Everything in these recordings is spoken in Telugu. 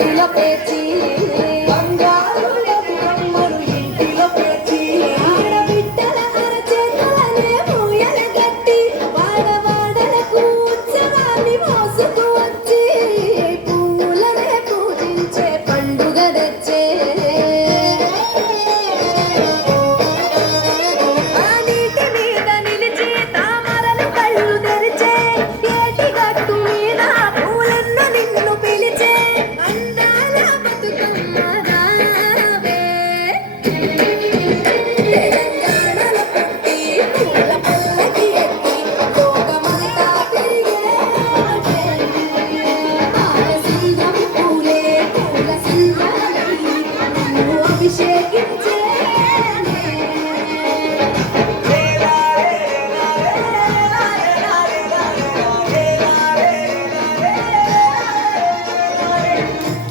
ఇంటిలో పేర్చి బంగారు బతుకమ్మను ఇంటిలో పేర్చి ఆడబిడ్డల అరచేతులనే మూయల గట్టి వాడవాడలకు ఉత్సవాన్ని మోసుకు వచ్చి పూలనే పూజించే పండుగ తెచ్చే ఆ నీటి మీద నిలిచి తామరలు కళ్ళు తెరిచే ఏటి గట్టు మీద పూలన్న నిన్ను పిలిచే అందాల బతుకమ్మ రావే తెలంగాణలో పుట్టి పూల పల్లకి ఎక్కి లోకమంతా తిరిగే పాలసంద్రం పూలే పూల సంద్రాలై నిన్ను అభిషేకించే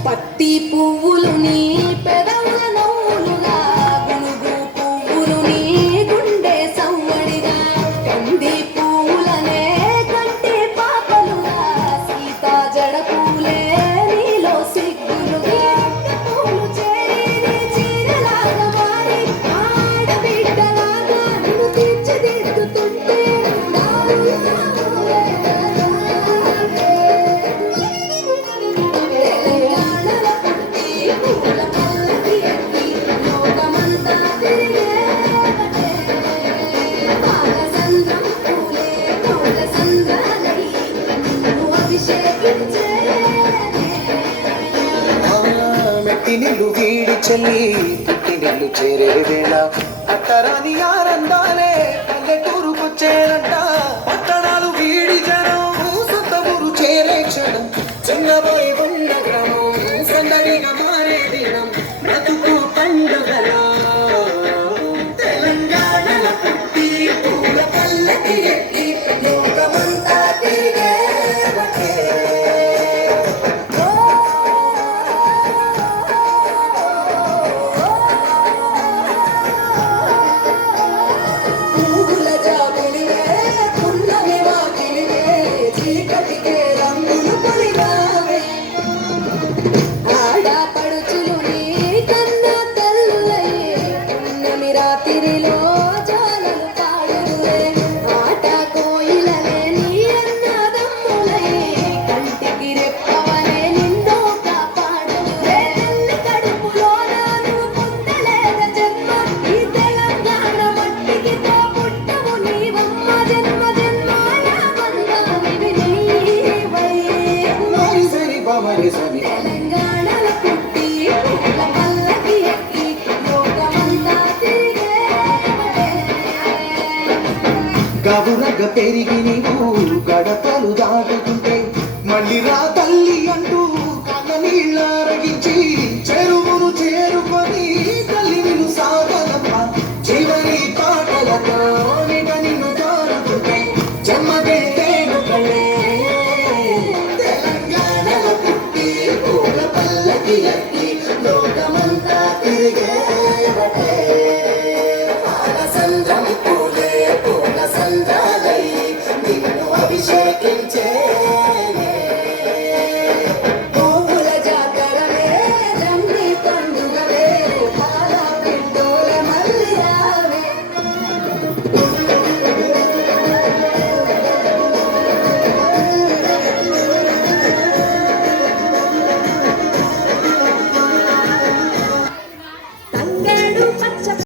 పత్తి పువ్వులు నీ పెదవుల నవ్వులుగా గునుగు పువ్వులు నీ గుండె సవ్వడిగా కంది పువ్వులనే కంటి పాపలుగా సీతా జడ పూలే నీలో సిగ్గులుగా పూలు చేరి నీ చీరలాగా మారి ఆడబిడ్డలాగా నిన్ను తీర్చిదిద్దుతుంటే తెలంగాణలో పుట్టి పూల పల్లకి ఎక్కి లోకమంతా తిరిగే పాలసంద్రం పూలే పూల సంద్రాలై నిన్ను అభిషేకించే మెట్టి నిల్లు వీడి చెల్లి పుట్టి నిల్లు చేరే వేళ అట్టరాని ఆనందాలే పల్లెటూరుకొచ్చేనంట పట్టణాలు వీడి జనం సొంత ఊరు చేరే క్షణం చిన్నబోయి ఉన్న గ్రామం సందడిగా మారే దినం బ్రతుకు పండుగలో తెలంగాణలో పుట్టి పూల పల్లకి ఎక్కి లోకమంతా తిరిగే పువ్వుల జాబిలివే పున్నమి వాకిలివే చీకటికే రంగులు పొలిగావే ఆడపడుచులు నీ కన్న తల్లులయ్యే పున్నమి రాత్రిలో జాలలు పాడుదువే ఆట కోయిలలే నీ అన్నదమ్ములయ్యే కంటికి రెప్పవలే నిన్ను కాపాడుదువే తల్లి కడుపులో నువ్వు పొందలేద జన్మ ఈ తెలంగాణ మట్టికి తోబుట్టవు నీవమ్మ జన్మ జన్మాల బంధానివి నీవై సరి బామరి సరి తెలంగాణలో పుట్టి పూల పల్లకి ఎక్కి లోకమంతా తిరిగే గవురగ పెరిగి నీవు గడపలు దాటుతుంటే మళ్ళీ రా తల్లి అంటూ కన్న నీళ్ళ అరగించి చెరువును చేరుకొని తల్లి నిన్ను సాగనమ్మ చివరి పాటలతో నిగ నిన్ను తోరుతుంటే జన్మదేను కళ్ళే తెలంగాణలో పుట్టి పూల పల్లకి ఎక్కి